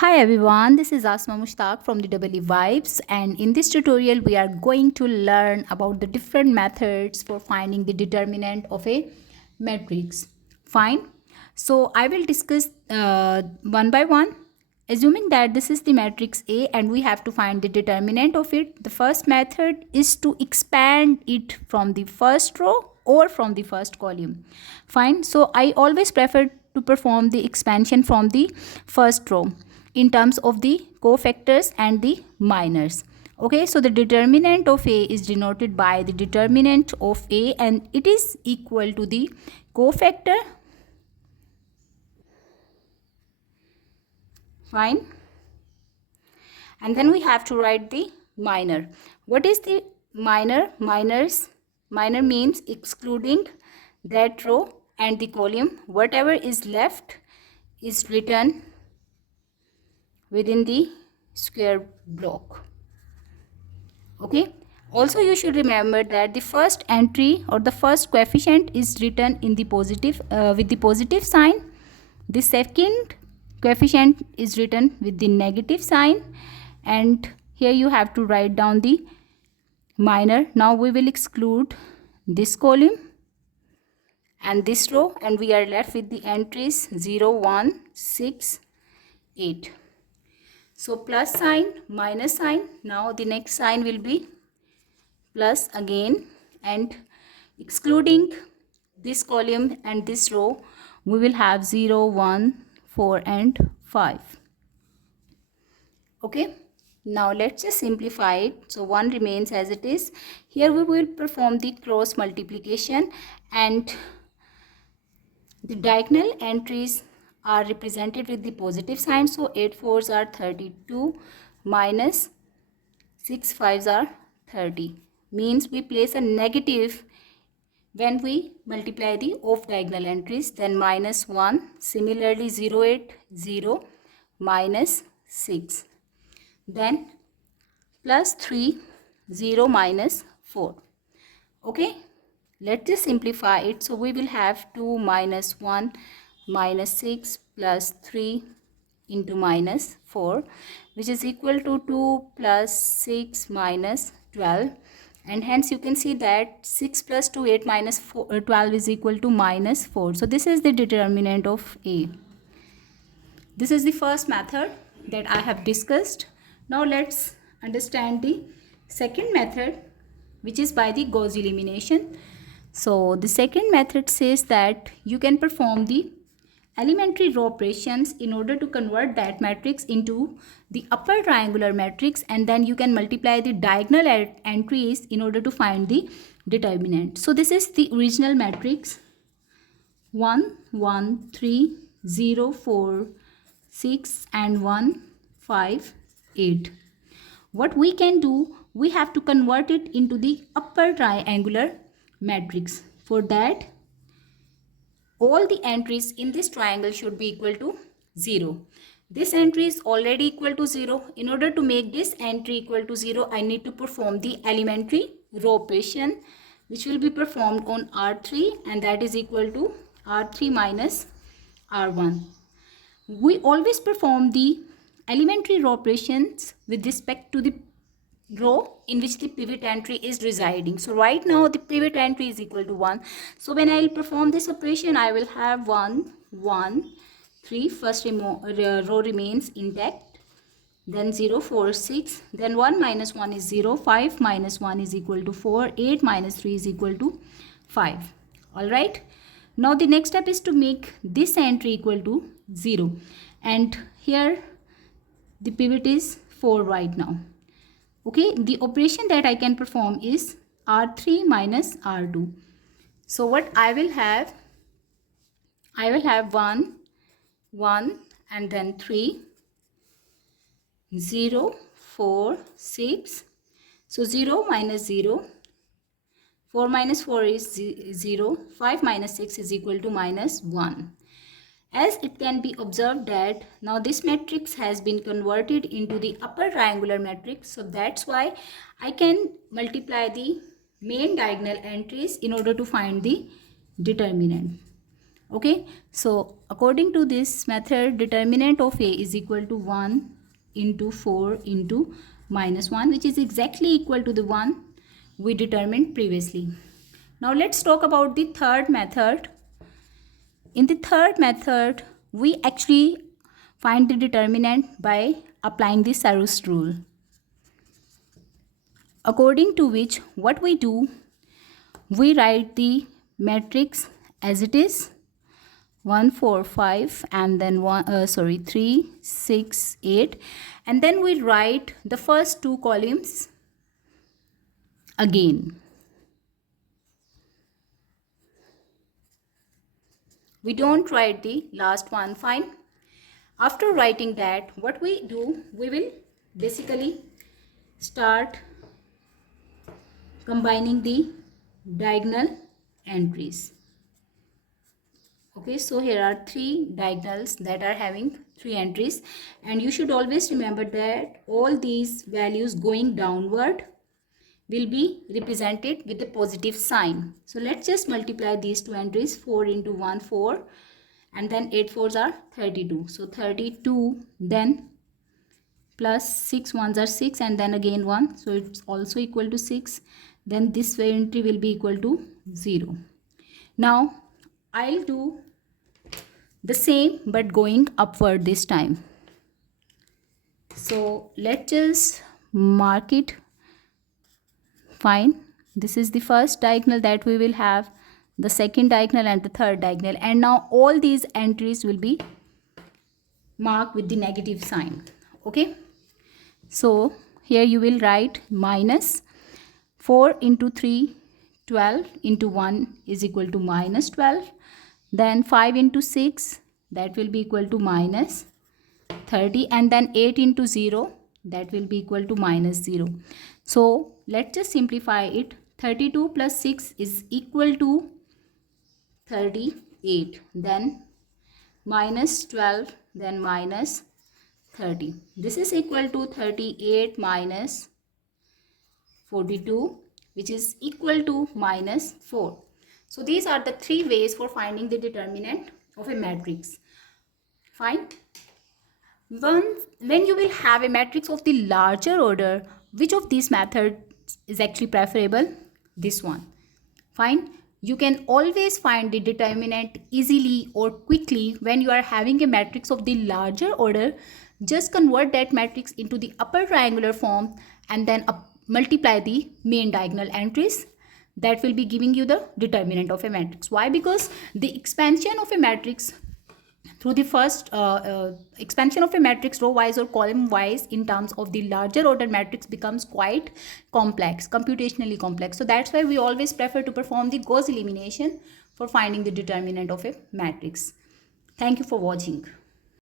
Hi everyone, this is Asma Mushtaq from the EE Vibes, and in this tutorial we are going to learn about the different methods for finding the determinant of a matrix. Fine. So I will discuss one by one. Assuming that this is the matrix A and we have to find the determinant of it, the first method is to expand it from the first row or from the first column. Fine. So I always prefer to perform the expansion from the first row in terms of the cofactors and the minors. Okay, so the determinant of A is denoted by the determinant of A and it is equal to the cofactor. Fine. And then we have to write the minor. What is the minor? Minor means excluding that row and the column. Whatever is left is written within the square block. Okay. Also you should remember that the first entry or the first coefficient is written in the positive with the positive sign. The second coefficient is written with the negative sign, and here you have to write down the minor. Now we will exclude this column and this row, and we are left with the entries 0, 1, 6, 8. So plus sign, minus sign. Now the next sign will be plus again, and excluding this column and this row, we will have 0, 1, 4 and 5. Okay. Now let's just simplify it. So 1 remains as it is. Here we will perform the cross multiplication, and the diagonal entries are represented with the positive sign. So 8 4s are 32 minus 6 5s are 30. Means we place a negative when we multiply the off diagonal entries. Then minus 1. Similarly 0 8 0 minus 6. Then plus 3 0 minus 4. Okay, let's just simplify it. So we will have 2 minus 1 minus 6 plus 3 into minus 4, which is equal to 2 plus 6 minus 12, and hence you can see that 6 plus 2 8 minus 4, 12 is equal to minus 4. So this is the determinant of A. This is the first method that I have discussed. Now let's understand the second method, which is by the Gauss elimination. So the second method says that you can perform the elementary row operations in order to convert that matrix into the upper triangular matrix, and then you can multiply the diagonal entries in order to find the determinant. So this is the original matrix 1 1 3 0 4 6 and 1 5 8. What we can do, we have to convert it into the upper triangular matrix. For that, all the entries in this triangle should be equal to 0. This entry is already equal to 0. In order to make this entry equal to 0, I need to perform the elementary row operation, which will be performed on R3, and that is equal to R3 minus R1. We always perform the elementary row operations with respect to the row in which the pivot entry is residing. So right now the pivot entry is equal to 1. So when I will perform this operation, I will have 1 1 3. First row remains intact. Then 0 4 6. Then 1 minus 1 is 0. 5 minus 1 is equal to 4. 8 minus 3 is equal to 5. Alright. Now the next step is to make this entry equal to 0. And here the pivot is 4 right now. Okay, the operation that I can perform is R3 minus R2. So what I will have 1 1 and then 3 0 4 6. So 0 minus 0, 4 minus 4 is 0, 5 minus 6 is equal to minus 1. As it can be observed that now this matrix has been converted into the upper triangular matrix. So that's why I can multiply the main diagonal entries in order to find the determinant. Okay, so according to this method, determinant of A is equal to 1 into 4 into minus 1, which is exactly equal to the one we determined previously. Now let's talk about the third method. In the third method, we actually find the determinant by applying the Sarus rule, according to which what we do, we write the matrix as it is 1 4 5 and then 3 6 8, and then we write the first two columns again. We don't write the last one. Fine. After writing that, what we do, we will basically start combining the diagonal entries. Okay, so here are three diagonals that are having three entries, and you should always remember that all these values going downward will be represented with a positive sign. So let's just multiply these two entries. 4 into 1 4, and then 8 4s are 32. So 32, then plus 6 1s are 6, and then again 1, so it's also equal to 6. Then this entry will be equal to 0. Now I'll do the same but going upward this time. So let's just mark it. Fine. This is the first diagonal that we will have, the second diagonal and the third diagonal, and now all these entries will be marked with the negative sign. Okay, so here you will write minus 4 into 3 12 into 1 is equal to minus 12, then 5 into 6, that will be equal to minus 30, and then 8 into 0, that will be equal to minus 0. So let's just simplify it. 32 plus 6 is equal to 38, then minus 12, then minus 30. This is equal to 38 minus 42, which is equal to minus 4. So these are the three ways for finding the determinant of a matrix. Fine. When you will have a matrix of the larger order, which of these methods is actually preferable? This one. Fine. You can always find the determinant easily or quickly when you are having a matrix of the larger order. Just convert that matrix into the upper triangular form and then multiply the main diagonal entries. That will be giving you the determinant of a matrix. Why? Because the expansion of a matrix through the first expansion of a matrix row wise or column wise in terms of the larger order matrix becomes quite complex, computationally complex. So that's why we always prefer to perform the Gauss elimination for finding the determinant of a matrix. Thank you for watching.